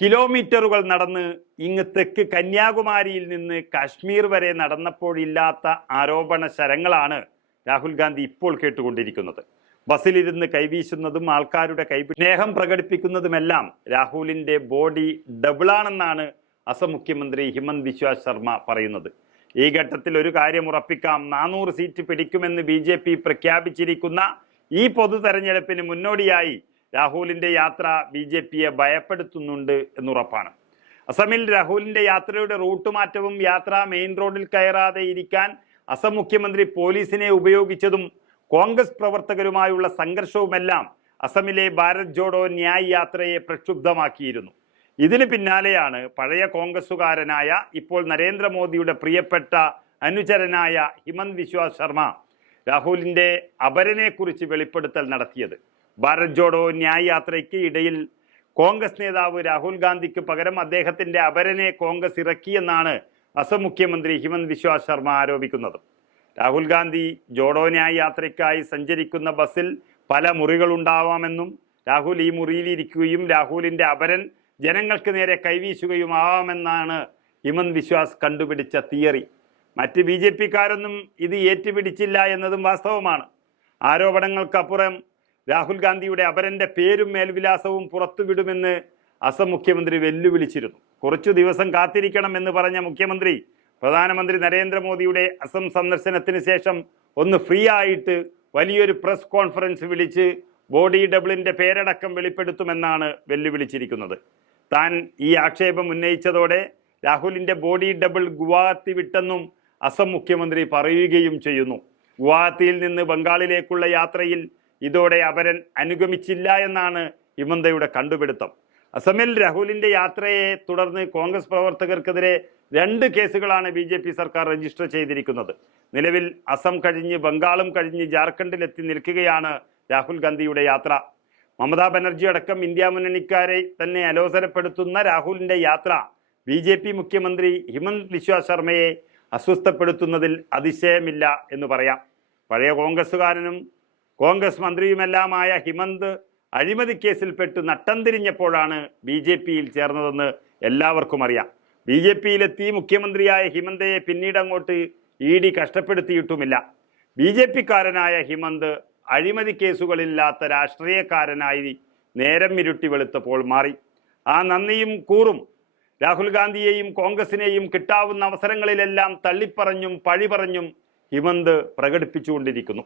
കിലോമീറ്ററുകൾ നടന്ന് ഇങ്ങ് തെക്ക് കന്യാകുമാരിയിൽ നിന്ന് കാശ്മീർ വരെ നടന്നപ്പോഴില്ലാത്ത ആരോപണ ശരങ്ങളാണ് രാഹുൽ ഗാന്ധി ഇപ്പോൾ കേട്ടുകൊണ്ടിരിക്കുന്നത്. ബസ്സിലിരുന്ന് കൈവീശുന്നതും ആൾക്കാരുടെ സ്നേഹം പ്രകടിപ്പിക്കുന്നതുമെല്ലാം രാഹുലിന്റെ ബോഡി ഡബിളാണെന്നാണ് അസം മുഖ്യമന്ത്രി ഹിമന്ത് ബിശ്വ ശർമ്മ പറയുന്നത്. ഈ ഘട്ടത്തിൽ ഒരു കാര്യം ഉറപ്പിക്കാം, 400 സീറ്റ് പിടിക്കുമെന്ന് BJP പ്രഖ്യാപിച്ചിരിക്കുന്ന ഈ പൊതു തെരഞ്ഞെടുപ്പിന് മുന്നോടിയായി രാഹുലിന്റെ യാത്ര BJPയെ ഭയപ്പെടുത്തുന്നുണ്ട് എന്നുറപ്പാണ്. അസമിൽ രാഹുലിന്റെ യാത്രയുടെ റൂട്ട് മാറ്റവും യാത്ര മെയിൻ റോഡിൽ കയറാതെ ഇരിക്കാൻ അസം മുഖ്യമന്ത്രി പോലീസിനെ ഉപയോഗിച്ചതും കോൺഗ്രസ് പ്രവർത്തകരുമായുള്ള സംഘർഷവുമെല്ലാം അസമിലെ ഭാരത് ജോഡോ ന്യായ് യാത്രയെ പ്രക്ഷുബ്ധമാക്കിയിരുന്നു. ഇതിന് പിന്നാലെയാണ് പഴയ കോൺഗ്രസുകാരനായ ഇപ്പോൾ നരേന്ദ്രമോദിയുടെ പ്രിയപ്പെട്ട അനുചരനായ ഹിമന്ത് ബിശ്വ ശർമ്മ രാഹുലിന്റെ അപരനെ കുറിച്ച് വെളിപ്പെടുത്തൽ നടത്തിയത്. ഭാരത് ജോഡോ ന്യായ് യാത്രയ്ക്ക് ഇടയിൽ കോൺഗ്രസ് നേതാവ് രാഹുൽ ഗാന്ധിക്ക് പകരം അദ്ദേഹത്തിന്റെ അപരനെ കോൺഗ്രസ് ഇറക്കിയെന്നാണ് അസം മുഖ്യമന്ത്രി ഹിമന്ത് ബിശ്വ ശർമ്മ ആരോപിക്കുന്നത്. രാഹുൽ ഗാന്ധി ജോഡോ ന്യായ് യാത്രയ്ക്കായി സഞ്ചരിക്കുന്ന ബസ്സിൽ പല മുറികളുണ്ടാവാമെന്നും രാഹുൽ ഈ മുറിയിലിരിക്കുകയും രാഹുലിന്റെ അപരൻ ജനങ്ങൾക്ക് നേരെ കൈവീശുകയും ആവാമെന്നാണ് ഹിമന്ത് ബിശ്വാസ് കണ്ടുപിടിച്ച തിയറി. മറ്റ് BJPക്കാരൊന്നും ഇത് ഏറ്റുപിടിച്ചില്ല എന്നതും വാസ്തവമാണ്. ആരോപണങ്ങൾക്കപ്പുറം രാഹുൽ ഗാന്ധിയുടെ അപരന്റെ പേരും മേൽവിലാസവും പുറത്തുവിടുമെന്ന് അസം മുഖ്യമന്ത്രി വെല്ലുവിളിച്ചിരുന്നു. കുറച്ചു ദിവസം കാത്തിരിക്കണമെന്ന് പറഞ്ഞ മുഖ്യമന്ത്രി പ്രധാനമന്ത്രി നരേന്ദ്രമോദിയുടെ അസം സന്ദർശനത്തിന് ശേഷം ഒന്ന് ഫ്രീ ആയിട്ട് വലിയൊരു പ്രസ് കോൺഫറൻസ് വിളിച്ച് ബോഡി ഡബിളിന്റെ പേരടക്കം വെളിപ്പെടുത്തുമെന്നാണ് വെല്ലുവിളിച്ചിരിക്കുന്നത്. താൻ ഈ ആക്ഷേപം ഉന്നയിച്ചതോടെ രാഹുലിന്റെ ബോഡി ഡബിൾ ഗുവാഹത്തി വിട്ടെന്നും അസം മുഖ്യമന്ത്രി പറയുകയും ചെയ്യുന്നു. ഗുവാഹത്തിയിൽ നിന്ന് ബംഗാളിലേക്കുള്ള യാത്രയിൽ ഇതോടെ അപരൻ അനുഗമിച്ചില്ല എന്നാണ് ഹിമന്തയുടെ കണ്ടുപിടുത്തം. അസമിൽ രാഹുലിന്റെ യാത്രയെ തുടർന്ന് കോൺഗ്രസ് പ്രവർത്തകർക്കെതിരെ 2 കേസുകളാണ് BJP സർക്കാർ രജിസ്റ്റർ ചെയ്തിരിക്കുന്നത്. നിലവിൽ അസം കഴിഞ്ഞ് ബംഗാളും കഴിഞ്ഞ് ജാർഖണ്ഡിലെത്തി നിൽക്കുകയാണ് രാഹുൽ ഗാന്ധിയുടെ യാത്ര. മമതാ ബാനർജി അടക്കം ഇന്ത്യ മുന്നണിക്കാരെ തന്നെ അലോസരപ്പെടുത്തുന്ന രാഹുലിന്റെ യാത്ര BJP മുഖ്യമന്ത്രി ഹിമന്ത് ബിശ്വ ശർമ്മയെ അസ്വസ്ഥപ്പെടുത്തുന്നതിൽ അതിശയമില്ല എന്ന് പറയാം. പഴയ കോൺഗ്രസുകാരനും കോൺഗ്രസ് മന്ത്രിയുമെല്ലാമായ ഹിമന്ത് അഴിമതി കേസിൽപ്പെട്ട് നട്ടം തിരിഞ്ഞപ്പോഴാണ് BJPയിൽ ചേർന്നതെന്ന് എല്ലാവർക്കും അറിയാം. BJPയിലെത്തി മുഖ്യമന്ത്രിയായ ഹിമന്തയെ പിന്നീട് അങ്ങോട്ട് ED കഷ്ടപ്പെടുത്തിയിട്ടുമില്ല. BJPക്കാരനായ ഹിമന്ത് അഴിമതി കേസുകളില്ലാത്ത രാഷ്ട്രീയക്കാരനായി നേരം ഇരുട്ടി വെളുത്തപ്പോൾ മാറി. ആ നന്ദിയും കൂറും രാഹുൽ ഗാന്ധിയെയും കോൺഗ്രസിനെയും കിട്ടാവുന്ന അവസരങ്ങളിലെല്ലാം തള്ളിപ്പറഞ്ഞും പഴി പറഞ്ഞും ഹിമന്ത് പ്രകടിപ്പിച്ചുകൊണ്ടിരിക്കുന്നു.